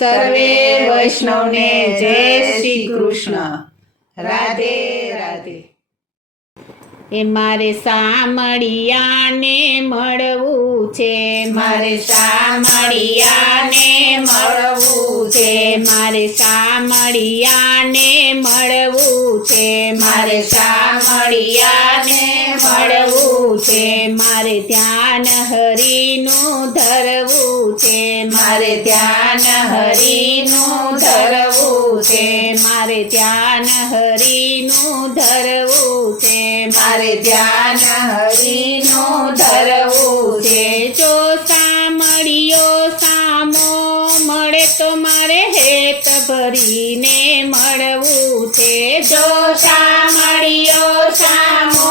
સર્વે વૈષ્ણવને જય શ્રી કૃષ્ણ. રાધે રાધે. એ મારે સામળિયાને મળવું છે, મારે સામળિયાને મળવું છે, મારે સામળિયાને મળવું છે, મારે સામળિયાને મળવું છે, મારે ધ્યાન હરિનું ધરવું છે, મારે ધ્યાન હરિનું ધરવું છે, મારે ધ્યાન હરિનું ધરવું છે, મારે ધ્યાન હરિનું ધરવું છે. જો સામળિયો સામો મળે તો મારે હેત ભરીને મળવું છે, જો સામળિયો સામો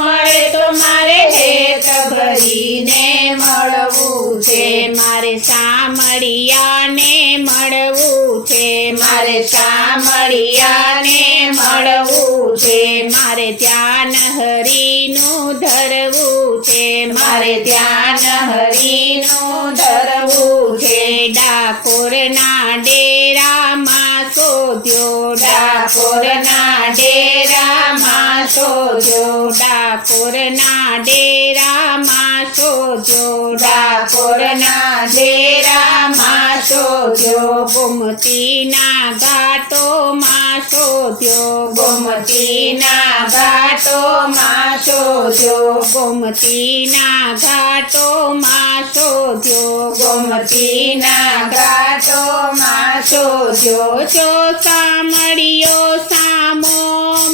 મળે તો મારે હેત ભરીને મળવું છે, મારે સામળિયાને મળવું છે, મારે સામળિયાને મળવું છે, મારે ધ્યાન હરિનું ધરવું છે, મારે ધ્યાન હરિનું ધરવું છે. ડાકોરના ડેરામાં શોધ્યો, ડાકોરના ડેરામાં શોધ્યો, ડાકોરના ડેરામાં શોધ્યો, ડાકોરના ડેરામાં શોધ્યો, ગોમતીના ઘાટોમાં શોધ્યો, ગોમતીના ઘાટોમાં શોધ્યો, ગોમતીના ઘાટોમાં શોધ્યો, ગોમતીના ઘાટોમાં શોધ્યો. જો સામળિયો સામો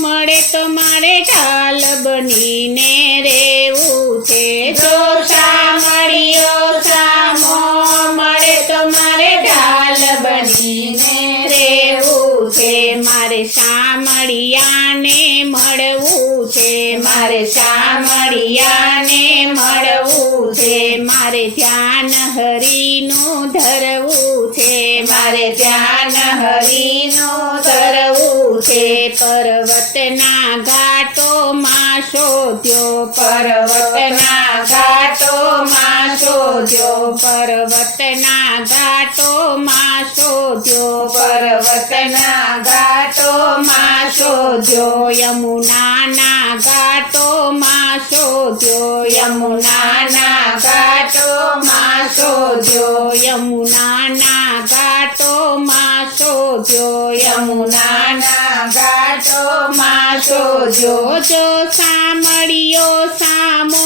મળે તો મારે ઢાલ બનીને રહેવું છે, જો સામળિયો સામો મળે તો મારે ઢાલ બનીને રહેવું છે, મારે સામળિયાને મળવું છે, મારે સામળિયાને મળવું છે, મારે ધ્યાન હરિનું ધરવું છે, મારે ધ્યાન હરિનું ધરવું છે, પર્વતના ઘાટોમાં શોધ્યો, પર્વતના ઘાટોમાં શોધ્યો, પર્વતના ઘાટોમાં શોધ્યો, પર્વતના ઘાટોમાં શોધ્યો, યમુનાના ઘાટોમાં શોધ્યો, યમુનાના ઘાટોમાં શોધ્યો, યમુનાના ઘાટોમાં શોધ્યો, યમુનાના ઘાટોમાં શોધ્યો. જો સામળિયો સામો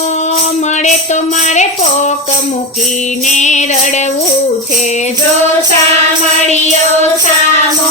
મળે તો મારે પોક મૂકીને રડવું છે, જો સામળિયો સામો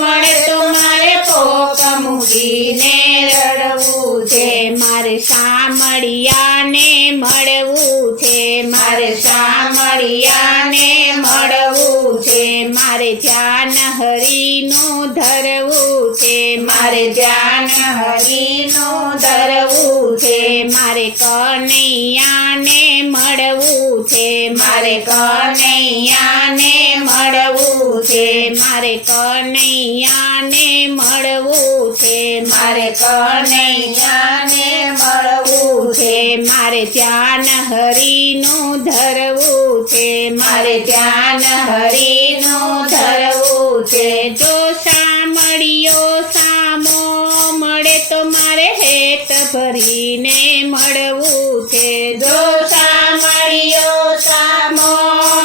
મળે તો મારે પોક મૂકીને રડવું છે, મારે સામળિયાને મળવું છે, મારે સામળિયાને મળવું છે, મારે ધ્યાન હરિનું ધરવું છે, મારે ધ્યાન હરિનું ધરવું છે, મારે કનૈયાને મળવું છે, મારે કનૈયાને મળવું છે, મારે કનૈયાને મળવું છે, મારે કનૈયાને મળવું છે, મારે ધ્યાન હરિનું ધરવું છે, મારે ધ્યાન હરિનું ધરવું છે. જો સામળિયો સામો મળે તો મારે હેત ભરીને મળવું છે, જો સામળિયો સામો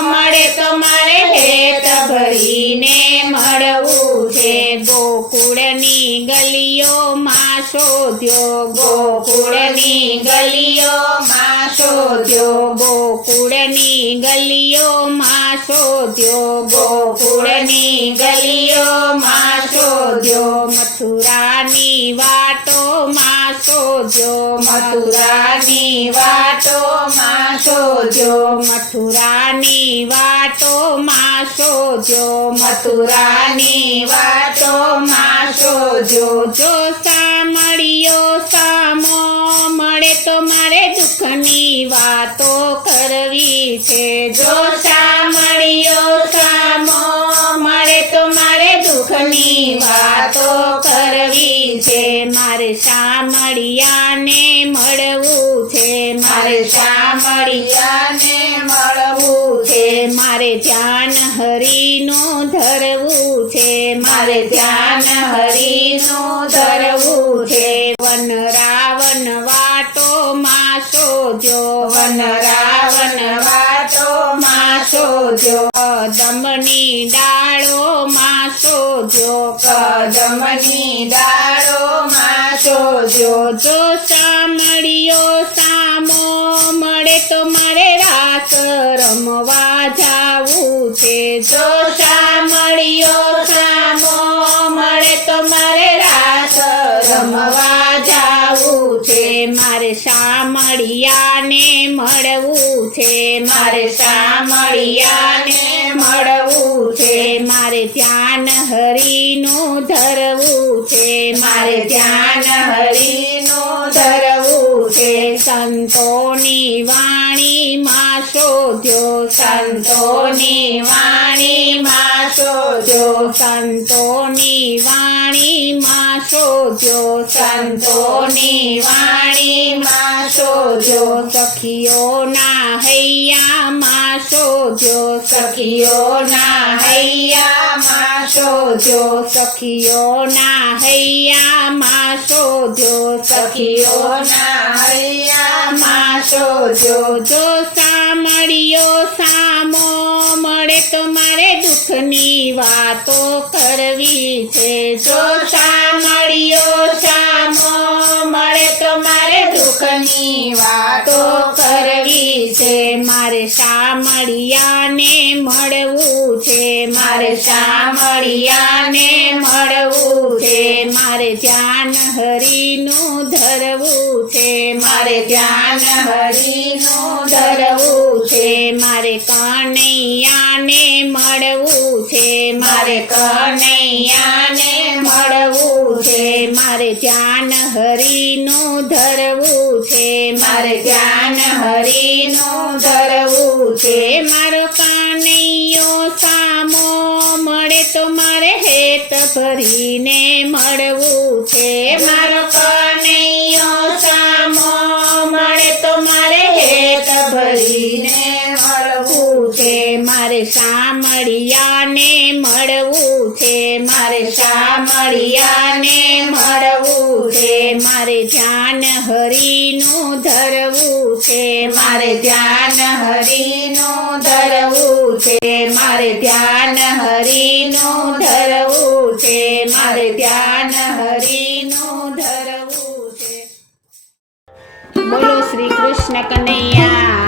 મળે તો મારે હેત ભરીને મળવું છે, ગોકુળની ગલીઓમાં શોધ્યો, ગોકુળની ગલીઓમાં શોધ્યો, ગોકુળની ગલીઓમાં શોધ્યો, ગોકુળની ગલીઓમાં શોધ્યો, મથુરાની વાટોમાં શોધ્યો, મથુરાની વાટોમાં શોધ્યો, મથુરાની વાટોમાં શોધ્યો, મથુરાની વાટોમાં શોધ્યો. જો સામળિયો સામો મળે તો મારે દુઃખની વાતો કરવી છે, જો સામળિયો સામો મળે તો મારે દુઃખની વાતો કરવી છે, મારે સામળિયાને મળવું છે, મારે સામળિયાને મળવું છે, મારે ધ્યાન હરિનું ધરવું છે. મારે ધ્યાન હરિનું ધરવું છે. વન રાવણ વાટો માં શોધ્યો. વન રાવણ વાટો માં શોધ્યો. કદમની ડાળો માં શોધ્યો. કદમની ડાળો માં શોધ્યો. જો સામળિયો સામો મળે તો મારે રાસ રમવા જાવું છે. જો સામળિયો સામો મળે તો મારે રાસ રમવા જાવું છે. મારે સામળિયાને મળવું છે. મારે સામળિયાને મળવું છે. મારે ધ્યાન હરિનું ધરવું છે. મારે ધ્યાન હરિનું ધરવું છે. સંતોની વાણી માં શોધ્યો. સંતોની વાણી માં શોધ્યો. સંતોની વાણી માં શોધ્યો. સંતોની વાણી માં શોધ્યો. સખીઓના હૈયામાં શોધ્યો. સખીઓના હૈયામાં શોધ્યો. સખીઓના હૈયામાં શોધ્યો. સખીઓના હૈયામાં શોધ્યો. જો સામળિયો સામો મળે તો મારે દુઃખની વાતો કરવી છે. જો સામળિયો સામો મળે તો મારે દુઃખની વાતો કરવી છે. મારે સામળિયાને મળવું છે. મારે સામળિયાને મળવું છે. મારે ધ્યાન હરિનું ધરવું છે. મારે ધ્યાન હરિનું ધરવું છે. મારે કનૈયાને મળવું છે. મારે કનૈયાને મળવું છે. મારે ધ્યાન હરિનું ધરવું છે. મારે ધ્યાન હરિનું ધરવું છે. મારો કનૈયો સામો મળે તો મારે હેત ભરીને મળવું છે. મારો કનૈયો સામો મળે તો મારે હેત ભરીને મળવું છે. મારે સામળિયાને મળવું છે. મારે સામળિયાને મળવું છે. મારે ધ્યાન હરિનું ધરવું છે. મારે ધ્યાન હરિનું ધરવું છે. મારે ધ્યાન હરિનું ધરવું છે. મારે ધ્યાન હરિનું ધરવું છે. બોલો શ્રી કૃષ્ણ કનૈયા